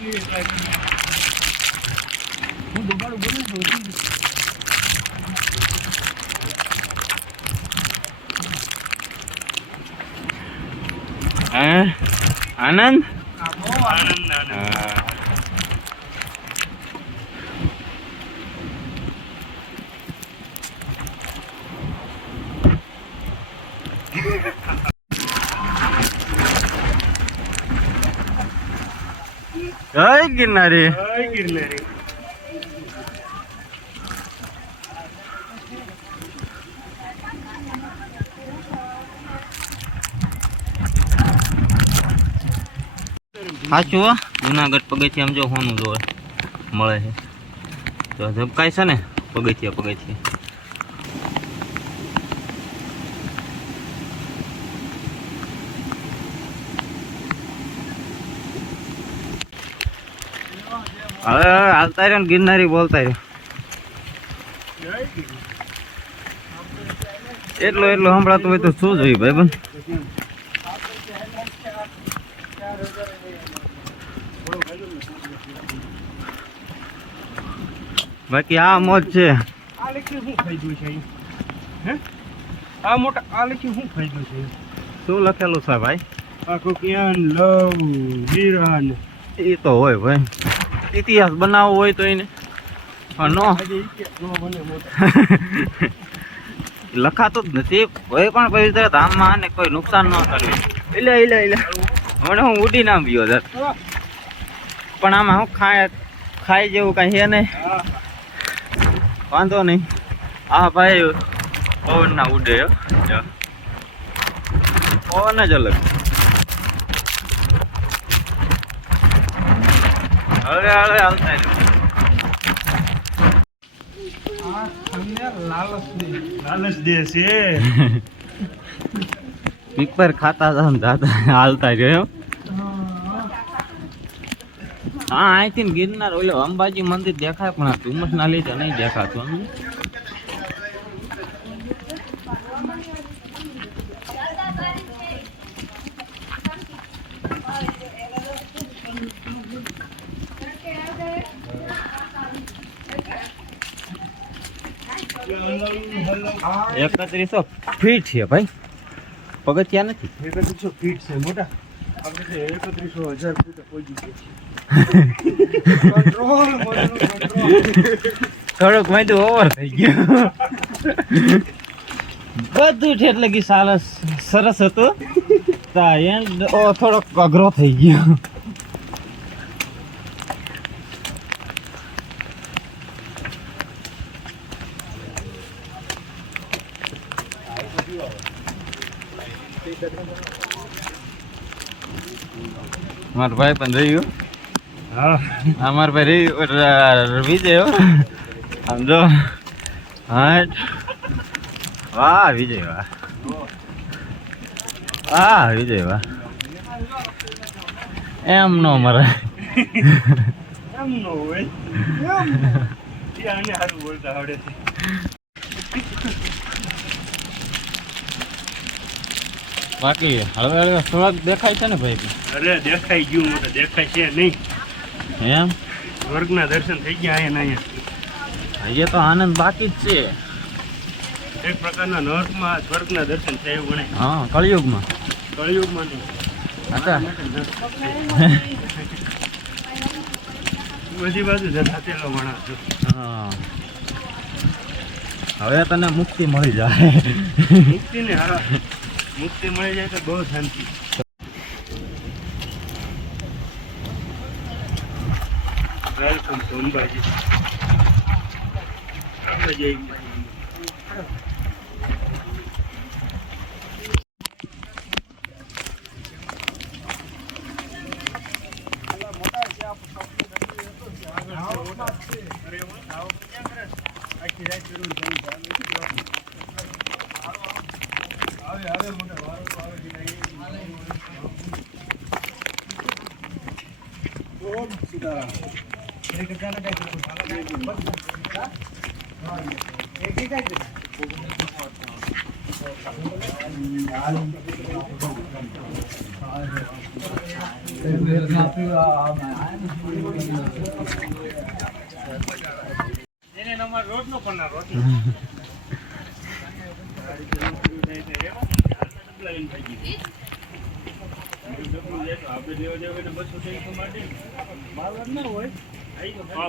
હું દુબાડું બોલું છું. આનંદ જય ગિરનારી. સાચું જુનાગઢ પગથિયા જો હોનું જોવે મળે છે તો ઝબકાય છે ને પગથિયા. હવે હાલતા રહ્યો ને ગિરનારી બોલતા રહ્યો. એટલું સંભળાતું હોય તો શું જોયું ભાઈ બંધ. બાકી આ મોજ છે. આ લખી શું ફાયદો છે? હે આ મોટા આ લખી શું ફાયદો છે? શું લખેલું છે ભાઈ? આખો ક્યાં લવ વીરાન એ તો હોય ભાઈ, ઇતિહાસ બનાવવો હોય તો એને નો લખાતું જ નથી. કોઈ પણ પવિત્ર ધામમાં ને કોઈ નુકસાન ન કરવું. એટલે હમણાં હું ઉડી નામ ગયો સર, પણ આમાં હું ખાઈ જેવું કઈ છે નહીં. વાંધો નહીં. હા ભાઈ પવન ના ઉડે, પવન જ અલગ. હવે આવતા લાલચ દે છે. પીપર ખાતા હતા દાદા હાલતા રહ્યો. હા અહીંથી ગિરનાર ઓલો અંબાજી મંદિર દેખાય, પણ આ ધુમ્મસ ના લીધે નહીં દેખાતું. એકત્રીસો ફીટ છે ભાઈ, પગથિયા નથી. 3100 ફીટ છે મોટા. આપણે 31,000 ફૂટ પહોંચી ગયા છીએ. થોડોક માહિતી ઓવર થઈ ગયો. બધું ઠેઠ લગી સરસ હતું, થોડોક અઘરો થઈ ગયો. મારો ભાઈ પણ રહ્યું. હા અમાર ભાઈ વિજય આમ જો. હા વાહ વિજય, વાહ વિજય, વાહ. એમ નો મરે. એમ નો હોય. આને સારું બોલતા આવડે છે. બાકી હવે સ્વર્ગ દેખાય છે ને ભાઈ? અરે દેખાઈ ગયું, મોટો દેખાય છે નહીં. એમ સ્વર્ગના દર્શન થઈ ગયા અહીંયા. હજી તો આનંદ બાકી જ છે. એક પ્રકારના નર્કમાં સ્વર્ગના દર્શન છે એવું ગણાય. હા કળિયુગમાં. કળિયુગમાં નહીં. બધી બાજુ જતાતેલો માણસ. હા હવે તને મુક્તિ મળી જાય. મુક્તિ ને હા, મુક્તિ મળી જાય તો બહુ શાંતિ. Welcome to Ambaji. એને નંબર રોડ નો પણ રોડ આપણે લેવા જાવ એટલે 200 માટે મારવા ના હોય હા